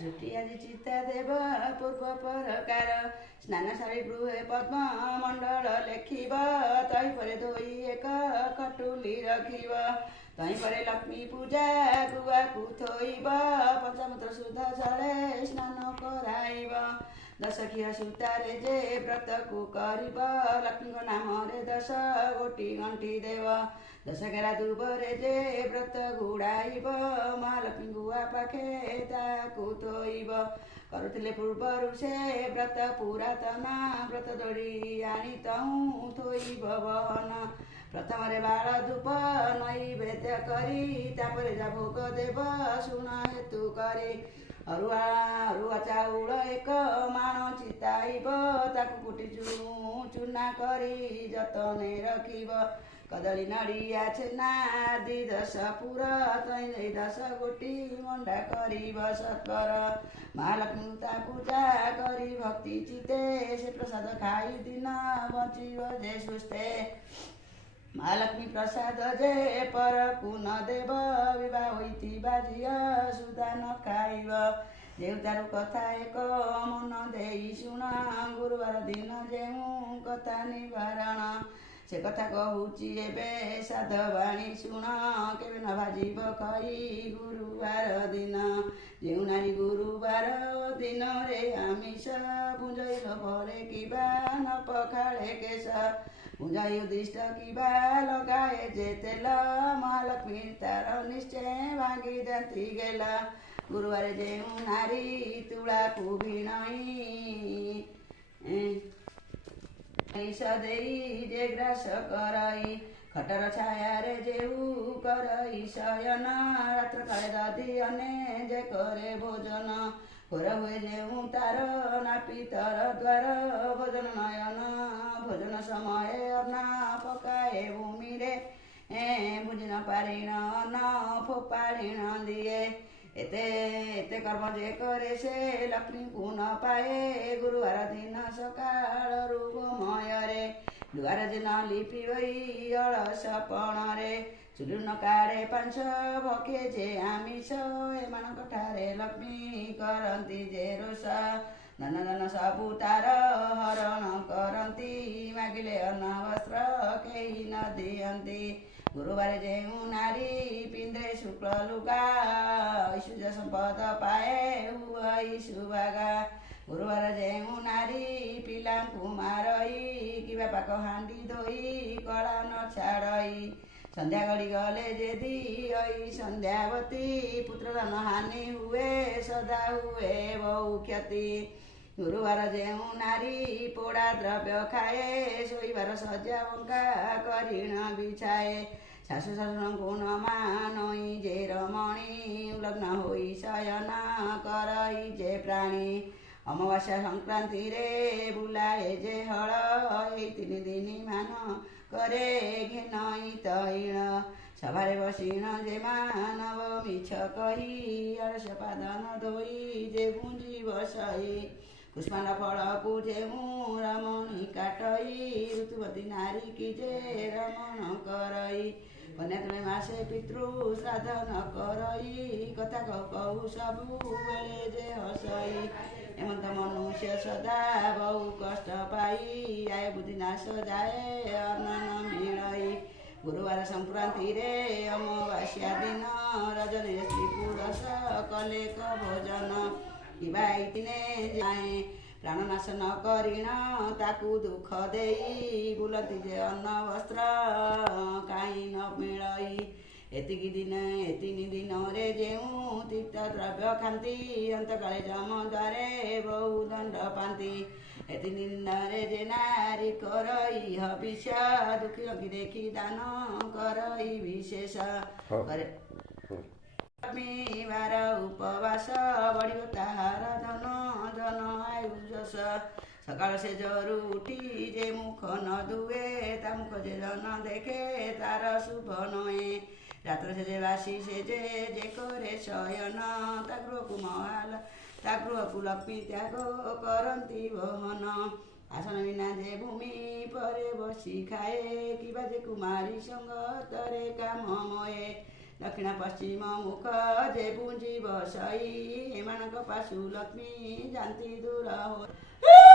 ଝୁଟି ଆଜି ଚିତା ଦେବ ପୂର୍ବ ପରକାର ସ୍ନାନ ସାରି ଗୃହେ ପଦ୍ମ ମଣ୍ଡଳ ଲେଖିବ ତହିଁ ପରେ ଧୋଇ ଏକ ଖଟୁଲି ରଖିବ ତହିଁ ପରେ ଲକ୍ଷ୍ମୀ ପୂଜା ଗୁଆକୁ ଥୋଇବ ପଞ୍ଚାମୃତ ଶୁଦ୍ଧ ଜଳେ ସ୍ନାନ କରାଇବ ଦଶଖିଆ ସୂତାରେ ଯେ ବ୍ରତକୁ କରିବ ଲକ୍ଷ୍ମୀଙ୍କ ନାମରେ 10 ଗୋଟି ଗଣ୍ଠି ଦେବ ଦଶକେରା ଦୁବରେ ଯେ ବ୍ରତ ଗୁଡ଼ାଇବ ମହାଲକ୍ଷ୍ମୀ ଗୁଆ ପାଖେ ତାକୁ ଥୋଇବ କରୁଥିଲେ ପୂର୍ବରୁ ସେ ବ୍ରତ ପୁରାତନ ବ୍ରତ ଦୋଡ଼ି ଆଣି ତହୁଁ ଥୋଇବ ବହନ ପ୍ରଥମରେ ବାଳ ଧୂପ ନୈବେଦ୍ୟ କରି ତାପରେ ଯା ଭୋଗ ଦେବ ଶୁଣ ହେତୁ କରି ଅରୁଆ ଚାଉଳ 1 ମାଣ ଚିତାଇବ ତାକୁ କୁଟି ଚୁନା କରି ଯତନେ ରଖିବ କଦଳୀ ନଡ଼ିଆ ଛେନା ଆଦି 10 ପୁର ତହିଁ ଦେଇ 10 ଗୋଟି ମଣ୍ଡା କରିବ ସତ୍କର ମହାଲକ୍ଷ୍ମୀ ତା ପୂଜା କରି ଭକ୍ତି ଚିତେ ସେ ପ୍ରସାଦ ଖାଇ ଦିନ ବଞ୍ଚିବ ଯେ ସୁସ୍ଥେ ମହାଲକ୍ଷ୍ମୀ ପ୍ରସାଦ ଯେ ପରକୁ ନ ଦେବ ବିବାହ ହୋଇଥିବା ଝିଅ ସୁଧା ନ ଖାଇବ ଯେଉଁ ତାର କଥା 1 ମନ ଦେଇ ଶୁଣ ଗୁରୁବାର ଦିନ ଯେଉଁ କଥା ନିବାରଣ ସେ କଥା କହୁଛି ଏବେ ସାଧବାଣୀ ଶୁଣ କେବେ ନ ଭାଜିବ ଖଇ ଗୁରୁବାର ଦିନ ଯେଉଁ ନାରୀ ଗୁରୁବାର ଦିନରେ ଆମିଷ ଭୁଞ୍ଜଇଲ ପରେ କିବା ନ ପଖାଳେ କେଶ ଭୁଞ୍ଜାଇ ଉଦ୍ଦିଷ୍ଟ କିବା ଲଗାଏ ଯେ ତେଲ ମହାଲକ୍ଷ୍ମୀ ତାର ନିଶ୍ଚୟ ଭାଙ୍ଗି ଯାନ୍ତି ଗେଲା ଗୁରୁବାରେ ଯେଉଁ ନାରୀ ତୁଳାକୁ ଭିଣଇ ଦେଇ ଯେ ଗ୍ରାସ କରଇ ଖଟର ଛାୟାରେ ଯେଉ କରଇ ଶୟନ ରାତ୍ର କାଳେ ଦଧି ଅନେ ଯେ କରେ ଭୋଜନ ଖୋର ହୁଏ ଯେଉଁ ତାର ନାପିତର ଦ୍ୱାର ଭୋଜନ ନୟନ ଭୋଜନ ସମୟ ଅନ୍ନ ପକାଏ ଭୂମିରେ ବୁଝି ନ ପାରିଣ ଅନ୍ନ ଫୋପାଡ଼ିଣ ଦିଏ ଏତେ କର୍ମ ଯେ କରେ ସେ ଲକ୍ଷ୍ମୀଙ୍କୁ ନ ପାଏ ଗୁରୁବାର ଦିନ ସକାଳରୁ ଗୋମୟରେ ଦୁଆର ଯେ ନ ଲିପି ହୋଇ ଅଳସପଣରେ ଚୁଲୁ ନ କାଢ଼େ 5 ଭକ୍ଷେ ଯେ ଆମିଷ ଏମାନଙ୍କ ଠାରେ ଲକ୍ଷ୍ମୀ କରନ୍ତି ଯେ ରୋଷ ଧନ ସବୁ ତାର ହରଣ କରନ୍ତି ମାଗିଲେ ଅନ୍ନ ବସ୍ତ୍ର କେହି ନ ଦିଅନ୍ତି ଗୁରୁବାରେ ଯେଉଁ ନାରୀ ପିନ୍ଧେ ଶୁକ୍ଳ ଲୁଗା ଐଶ୍ୱର୍ଯ୍ୟ ସମ୍ପଦ ପାଏ ହୁଅଇ ସୁଭାଗା ଗୁରୁବାର ଯେଉଁ ନାରୀ ପିଲାଙ୍କୁ ମାରଇ କିବା ପାକ ହାଣ୍ଡି ଧୋଇ କଳା ନ ଛାଡ଼ଇ ସନ୍ଧ୍ୟା ଗଡ଼ି ଗଲେ ଯେ ଦିଅଇ ସନ୍ଧ୍ୟାବତୀ ପୁତ୍ର ଧନ ହାନି ହୁଏ ସଦା ହୁଏ ବହୁ କ୍ଷତି ଗୁରୁବାର ଯେଉଁ ନାରୀ ପୋଡ଼ା ଦ୍ରବ୍ୟ ଖାଏ ଶୋଇବାର ଶଯ୍ୟା ବଙ୍କା କରିଣ ବିଛାଏ ଶାଶୁ ଶ୍ୱଶୁରଙ୍କୁ ନ ମାନଇ ଯେ ରମଣୀ ଲଗ୍ନ ହୋଇ ଶୟନ କରଇ ଯେ ପ୍ରାଣୀ ଅମାବାସ୍ୟା ସଂକ୍ରାନ୍ତିରେ ବୁଲାଏ ଯେ ହଳ ଏଇ 3 ଦିନ ମାନ କରେ ଘେନଇ ତୈଳ ସଭାରେ ବସିଣ ଯେ ମାନବ ମିଛ କହି ଅଳସ ପାଦ ନ ଧୋଇ ଯେ ଗୁଞ୍ଜି ବସଇ କୁଷ୍ମାଣ୍ଡ ଫଳକୁ ଯେଉଁ ରମଣୀ କାଟଇ ଋତୁବତୀ ନାରୀ କି ଯେ ରମଣ କରଇ କନ୍ୟା ତୁମେ ମାସେ ପିତୃ ଶ୍ରାଦ୍ଧ ନ କରଇ କଥା କହୁ କହୁ ସବୁବେଳେ ଯେ ହସଇ ଏମନ୍ତ ମନୁଷ୍ୟ ସଦା ବହୁ କଷ୍ଟ ପାଇ ଆୟ ବୁଦ୍ଧି ନାଶ ଯାଏ ଅନ୍ନ ନ ମିଳଇ ଗୁରୁବାର ସଂକ୍ରାନ୍ତିରେ ଅମାବାସ୍ୟା ଦିନ ରଜନୀରେ ସ୍ତ୍ରୀ ପୁରୁଷ କଲେ ଭୋଜନ କିବା ଏଇଦିନେ ଯାଏ ପ୍ରାଣନାଶ ନ କରିଣ ତାକୁ ଦୁଃଖ ଦେଇ ବୁଲନ୍ତି ଯେ ଅନ୍ନ ବସ୍ତ୍ର କାହିଁ ନ ମିଳଇ ଏତିକି ଦିନରେ ଯେଉଁ ତୀର୍ଥ ଦ୍ରବ୍ୟ ଖାନ୍ତି ଅନ୍ତକାଳେ ଯମ ଦ୍ୱାରେ ବହୁ ଦଣ୍ଡ ପାନ୍ତି ଏତି ଦିନରେ ଯେ ନାରୀ କରଇ ହବିଷ ଦୁଃଖୀ ଦେଖି ଦାନ କରଇ ବିଶେଷ କରେ ବାର ଉପବାସ ବଢ଼ିବ ତାହାର ଧନ ଆୟୁ ଯଶ ସକାଳ ସେ ଜରୁ ଉଠି ଯେ ମୁଖ ନ ଧୁଏ ତା ମୁଖ ଯେ ଧନ ଦେଖେ ତାର ଶୁଭ ନୁହେଁ ରାତ୍ର ସେ ଯେ ବାସି ସେ ଯେ କରେ ଶୟନ ତା ଗୃହକୁ ଲକ୍ଷ୍ମୀ ତ୍ୟାଗ କରନ୍ତି ବହନ ଆସନ ବିନା ଯେ ଭୂମି ପରେ ବସି ଖାଏ କିବା ଯେ କୁମାରୀ ସଙ୍ଗତରେ କାମ ମଏ ଦକ୍ଷିଣ ପଶ୍ଚିମ ମୁଖ ଯେ ପୁଞ୍ଜି ବସାଇ ଏମାନଙ୍କ ପାଶୁ ଲକ୍ଷ୍ମୀ ଯାନ୍ତି ଦୂର ହୋଇ।